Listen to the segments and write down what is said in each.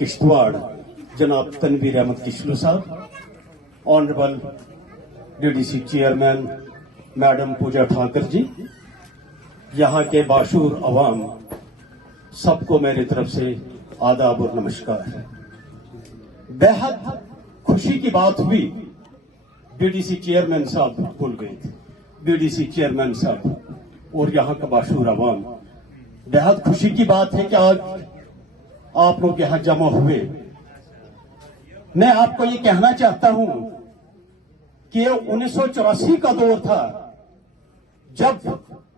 किश्तवाड़ जनाब तनवीर अहमद किशलू साहब, honourable DDC chairman madam पूजा ठाकर जी, यहाँ के बाशूर अवाम, सबको मेरी तरफ से आदाब और नमस्कार। बेहद खुशी की बात हुई, डीडीसी चेयरमैन साहब भूल गए थे, डीडीसी चेयरमैन साहब और यहाँ का बाशूर अवाम, बेहद खुशी की बात है कि आज आप लोग यहाँ जमा हुए। मैं आपको ये कहना चाहता हूं कि 1984 का दौर था जब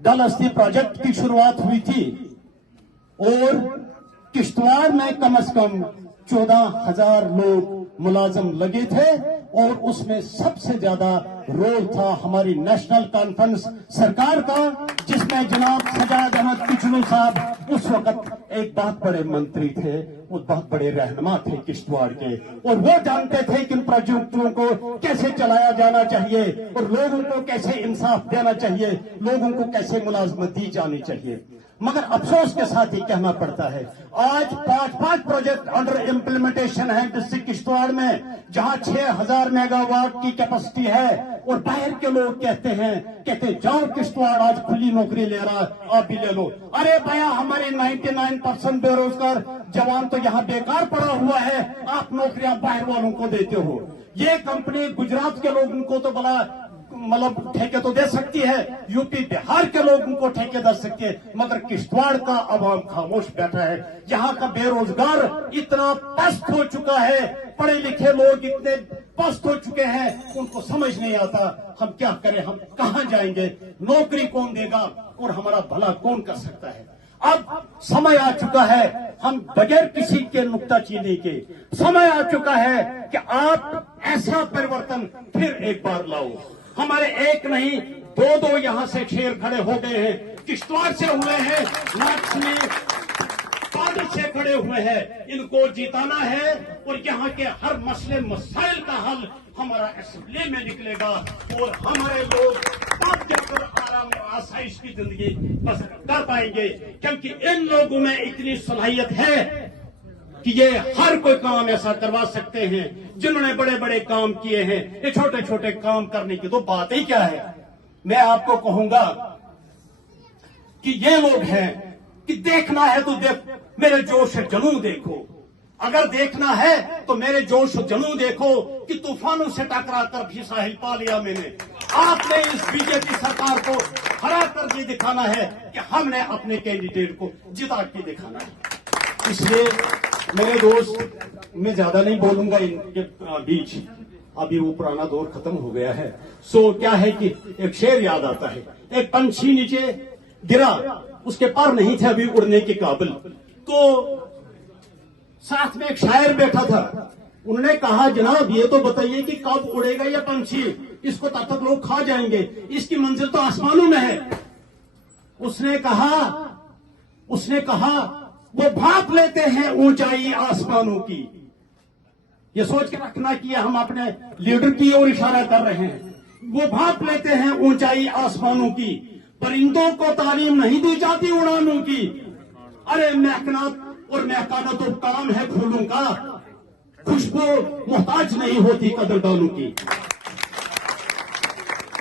डल हस्ती प्रोजेक्ट की शुरुआत हुई थी और किश्तवाड़ में कम से कम 14,000 लोग मुलाजम लगे थे और उसमें सबसे ज्यादा रोल था हमारी नेशनल कॉन्फ्रेंस सरकार का, जिसमें जनाब सजाद अहमद किशलू साहब उस वक्त एक बहुत बड़े मंत्री थे, वो बहुत बड़े रहनुमा थे किश्तवाड़ के, और वो जानते थे कि इन प्रोजेक्टों को कैसे चलाया जाना चाहिए और लोगों को कैसे इंसाफ देना चाहिए, लोगों को कैसे मुलाजमत दी जानी चाहिए। मगर अफसोस के साथ ही कहना पड़ता है आज 5 प्रोजेक्ट अंडर इम्प्लीमेंटेशन है डिस्ट्रिक्ट किश्तवाड़ में, जहां 6,000 मेगावाट की कैपेसिटी है और बाहर के लोग कहते जाओ किश्तवाड़ आज खुली नौकरी ले रहा, आप भी ले लो। अरे भैया, हमारे 99% बेरोजगार जवान तो यहाँ बेकार पड़ा हुआ है, आप नौकरियां बाहर वालों को देते हो। ये कंपनी गुजरात के लोगों को तो बड़ा मतलब ठेके तो दे सकती है, यूपी बिहार के लोग उनको ठेके दे सकते हैं, मगर किश्तवाड़ का अवाम खामोश बैठा है। यहाँ का बेरोजगार इतना पस्त हो चुका है, पढ़े लिखे लोग इतने पस्त हो चुके हैं, उनको समझ नहीं आता हम क्या करें, हम कहां जाएंगे, नौकरी कौन देगा और हमारा भला कौन कर सकता है। अब समय आ चुका है, हम बगैर किसी के नुक्ताचीनी के समय आ चुका है कि आप ऐसा परिवर्तन फिर एक बार लाओ। हमारे एक नहीं दो यहां से शेर खड़े हो गए हैं, किश्तवाड़ से हुए हैं, लक्ष्मी पार्टी से खड़े हुए हैं, इनको जिताना है और यहाँ के हर मसले मसाइल का हल हमारा असेंबली में निकलेगा और हमारे लोग तब जाकर आराम और आसाइश की जिंदगी बसर कर पाएंगे, क्योंकि इन लोगों में इतनी सलाहियत है कि ये हर कोई काम ऐसा करवा सकते हैं। जिन्होंने बड़े बड़े काम किए हैं, ये छोटे छोटे काम करने की तो बात ही क्या है। मैं आपको कहूंगा कि ये लोग हैं कि देखना है तो देख, मेरे जोश जुनून देखो, अगर देखना है तो मेरे जोश जुनून देखो कि तूफानों से टकरा कर भी साहिल पा लिया मैंने। आपने इस बीजेपी सरकार को हरा कर ये दिखाना है कि हमने अपने कैंडिडेट को जिता के दिखाना है। इसलिए मेरे दोस्त, मैं ज्यादा नहीं बोलूंगा इनके बीच, अभी वो पुराना दौर खत्म हो गया है। सो क्या है कि एक शेर याद आता है, एक पंछी नीचे गिरा, उसके पर नहीं थे अभी उड़ने के काबिल, तो साथ में एक शायर बैठा था, उन्होंने कहा जनाब ये तो बताइए कि कब उड़ेगा ये पंछी, इसको तब तक लोग खा जाएंगे, इसकी मंजिल तो आसमानों में है। उसने कहा वो भाप लेते हैं ऊंचाई आसमानों की। ये सोच के रखना कि हम अपने लीडर की ओर इशारा कर रहे हैं। वो भाप लेते हैं ऊंचाई आसमानों की, परिंदों को तालीम नहीं दी जाती उड़ानों की। अरे महकना और महकाना तो काम है फूलों का, खुशबू मोहताज नहीं होती कदरदानों की।